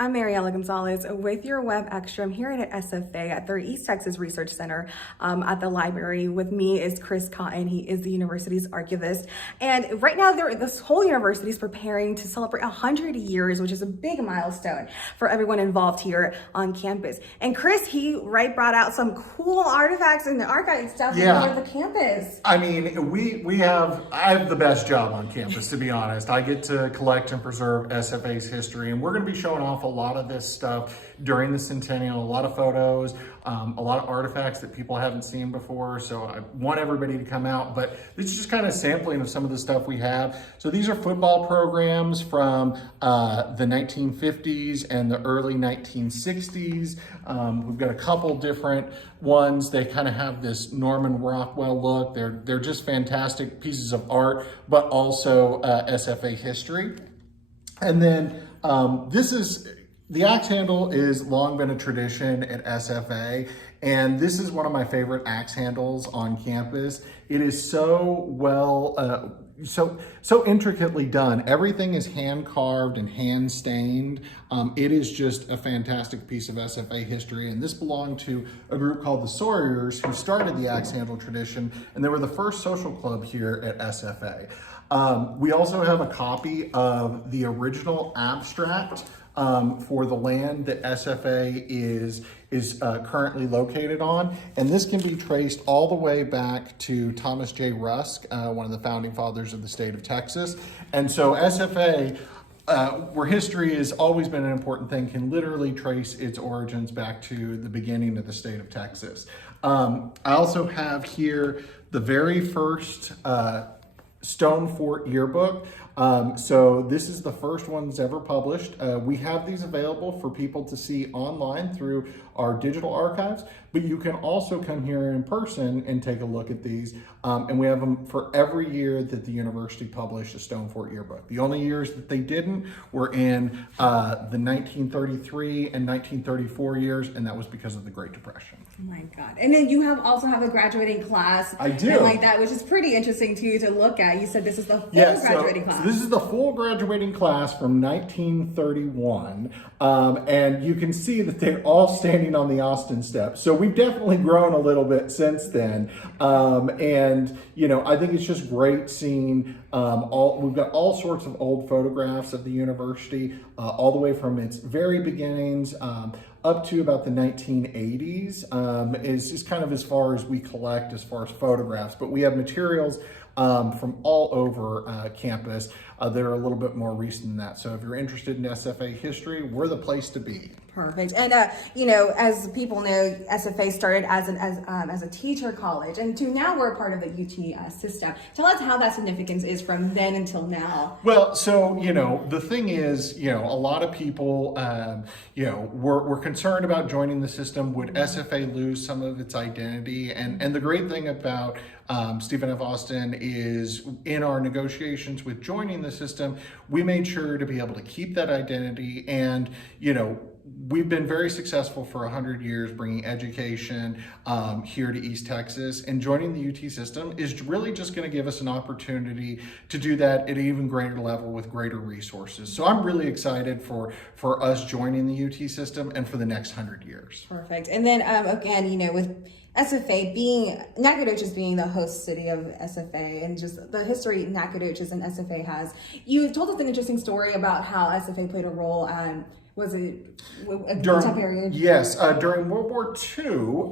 I'm Mariela Gonzalez with your WebXtra. I'm here at SFA at their East Texas Research Center at the library. With me is Chris Cotton. He is the university's archivist. And right now, this whole university is preparing to celebrate 100 years, which is a big milestone for everyone involved here on campus. And Chris, he brought out some cool artifacts in the archive stuff for the campus. I mean, I have the best job on campus, to be honest. I get to collect and preserve SFA's history, and we're going to be showing off a lot of this stuff during the centennial, a lot of photos, a lot of artifacts that people haven't seen before. So I want everybody to come out, but this is just kind of sampling of some of the stuff we have. So these are football programs from the 1950s and the early 1960s. We've got a couple different ones. They kind of have this Norman Rockwell look. They're just fantastic pieces of art, but also SFA history. And then the axe handle is long been a tradition at SFA, and this is one of my favorite axe handles on campus. It is so well, so intricately done. Everything is hand carved and hand stained. It is just a fantastic piece of SFA history, and this belonged to a group called the Sawyers, who started the axe handle tradition, and they were the first social club here at SFA. We also have a copy of the original abstract for the land that SFA is currently located on. And this can be traced all the way back to Thomas J. Rusk, one of the founding fathers of the state of Texas. And so SFA, where history has always been an important thing, can literally trace its origins back to the beginning of the state of Texas. I also have here the very first Stone Fort yearbook. So this is the first one that's ever published. We have these available for people to see online through our digital archives, but you can also come here in person and take a look at these. And we have them for every year that the university published a Stone Fort yearbook. The only years that they didn't were in the 1933 and 1934 years, and that was because of the Great Depression. Oh my God. And then you also have a graduating class. I do. And like that, which is pretty interesting too to look at. You said this is the full graduating class. So this is the full graduating class from 1931. And you can see that they're all standing on the Austin steps. So we've definitely grown a little bit since then. And, I think it's just great seeing we've got all sorts of old photographs of the university, all the way from its very beginnings up to about the 1980s, is just kind of as far as we collect as far as photographs. But we have materials from all over campus that are a little bit more recent than that. So if you're interested in SFA history, we're the place to be. Perfect. And, as people know, SFA started as a teacher college, and now we're a part of the UT system. Tell us how that significance is from then until now. Well, so, the thing is, a lot of people, were concerned about joining the system. Would SFA lose some of its identity? And the great thing about Stephen F. Austin is, in our negotiations with joining the system, we made sure to be able to keep that identity. And, we've been very successful for 100 years bringing education here to East Texas, and joining the UT system is really just going to give us an opportunity to do that at an even greater level with greater resources. So I'm really excited for us joining the UT system and for the next 100 years. Perfect. And then again, with SFA Nacogdoches being the host city of SFA, and just the history Nacogdoches and SFA has, you told us an interesting story about how SFA played a role was it during time period? Yes, during World War II.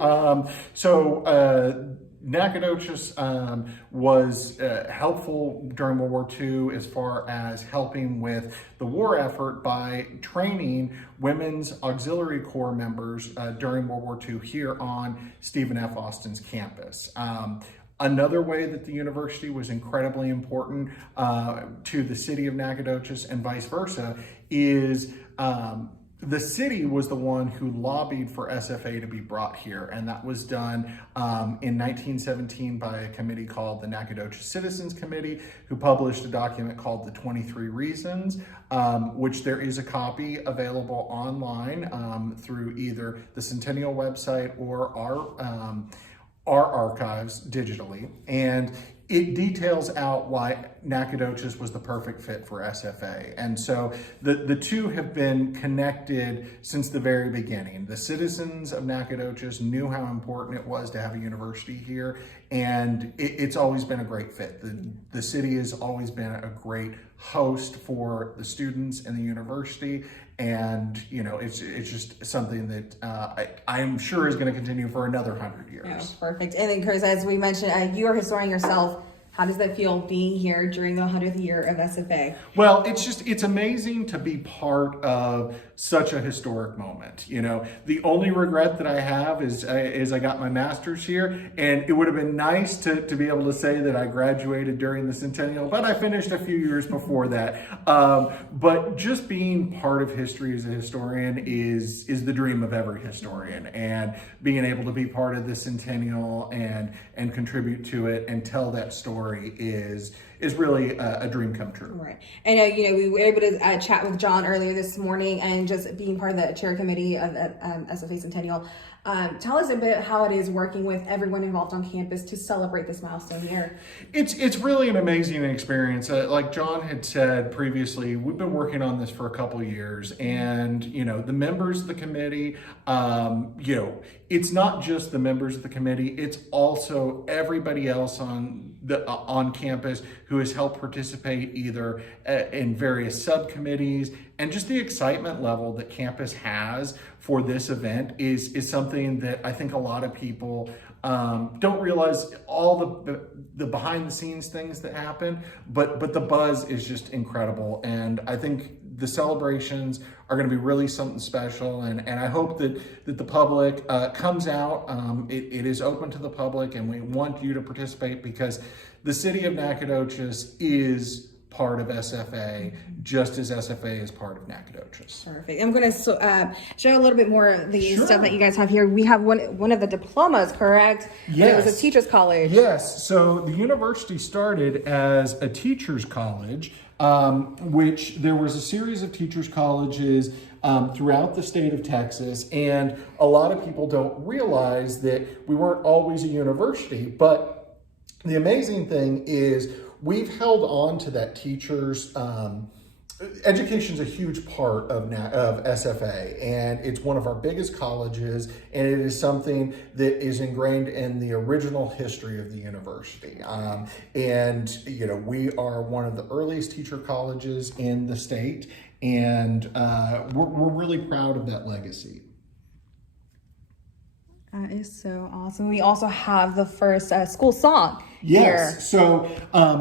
Nacogdoches was helpful during World War II as far as helping with the war effort by training Women's Auxiliary Corps members during World War II here on Stephen F. Austin's campus. Another way that the university was incredibly important to the city of Nacogdoches and vice versa is the city was the one who lobbied for SFA to be brought here, and that was done in 1917 by a committee called the Nacogdoches Citizens Committee, who published a document called the 23 Reasons, which there is a copy available online through either the Centennial website or our archives digitally. And it details out why Nacogdoches was the perfect fit for SFA. And so the two have been connected since the very beginning. The citizens of Nacogdoches knew how important it was to have a university here, and it's always been a great fit. The city has always been a great host for the students and the university, and it's just something that I am sure is going to continue for another 100 years. Yeah, perfect. And then Chris, as we mentioned, you are a historian yourself. How does that feel being here during the 100th year of SFA? Well, it's amazing to be part of such a historic moment. The only regret that I have is I got my master's here, and it would have been nice to be able to say that I graduated during the centennial, but I finished a few years before that. But just being part of history as a historian is the dream of every historian, and being able to be part of the centennial and contribute to it and tell that story is really a dream come true. Right. And we were able to chat with John earlier this morning, and just being part of the chair committee of the SFA Centennial. Tell us a bit how it is working with everyone involved on campus to celebrate this milestone year. It's really an amazing experience. Like John had said previously, we've been working on this for a couple of years, and the members of the committee, it's not just the members of the committee, it's also everybody else on campus who has helped participate either in various subcommittees, and just the excitement level that campus has for this event is something that I think a lot of people don't realize all the behind the scenes things that happen, but the buzz is just incredible. And I think the celebrations are going to be really something special, and I hope that the public comes out. It is open to the public, and we want you to participate because the city of Nacogdoches is part of SFA, just as SFA is part of Nacogdoches. Perfect. I'm going to show you a little bit more of the Sure. stuff that you guys have here. We have one of the diplomas, correct? Yes. It was a teacher's college. Yes. So the university started as a teacher's college, which there was a series of teacher's colleges throughout the state of Texas. And a lot of people don't realize that we weren't always a university. But the amazing thing is we've held on to that teacher's education is a huge part of SFA, and it's one of our biggest colleges, and it is something that is ingrained in the original history of the university. And we are one of the earliest teacher colleges in the state, and we're really proud of that legacy. That is so awesome. We also have the first school song Yes. here. So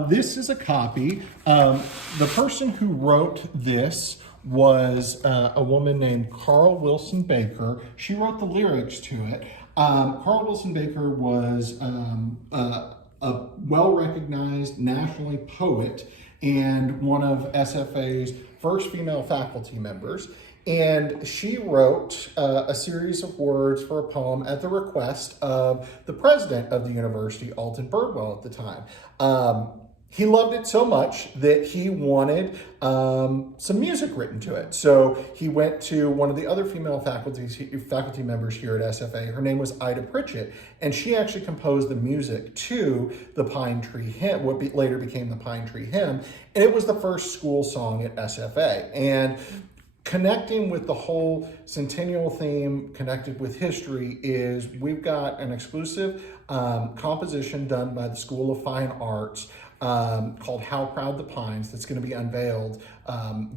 this is a copy. The person who wrote this was a woman named Carl Wilson Baker. She wrote the lyrics to it. Carl Wilson Baker was a well-recognized nationally poet and one of SFA's first female faculty members. And she wrote a series of words for a poem at the request of the president of the university, Alton Birdwell, at the time. He loved it so much that he wanted some music written to it. So he went to one of the other female faculty members here at SFA. Her name was Ida Pritchett, and she actually composed the music to the Pine Tree Hymn, what later became the Pine Tree Hymn, and it was the first school song at SFA. And connecting with the whole centennial theme, connected with history, is we've got an exclusive composition done by the School of Fine Arts called How Proud the Pines that's going to be unveiled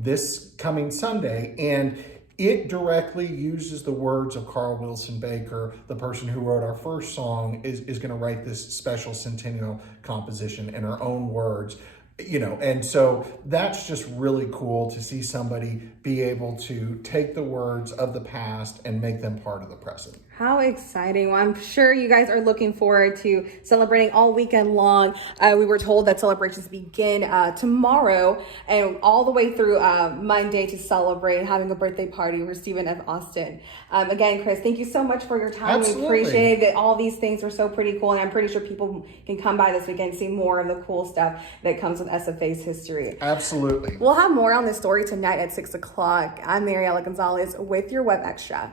this coming Sunday. And it directly uses the words of Carl Wilson Baker, the person who wrote our first song, is going to write this special centennial composition in her own words. And so that's just really cool to see somebody be able to take the words of the past and make them part of the present. How exciting. Well, I'm sure you guys are looking forward to celebrating all weekend long. We were told that celebrations begin tomorrow and all the way through Monday to celebrate having a birthday party for Stephen F. Austin. Again, Chris, thank you so much for your time. Absolutely. We appreciate that all these things are so pretty cool, and I'm pretty sure people can come by this weekend and see more of the cool stuff that comes with SFA's history. Absolutely. We'll have more on this story tonight at 6 o'clock. I'm Mariela Gonzalez with your WebXtra.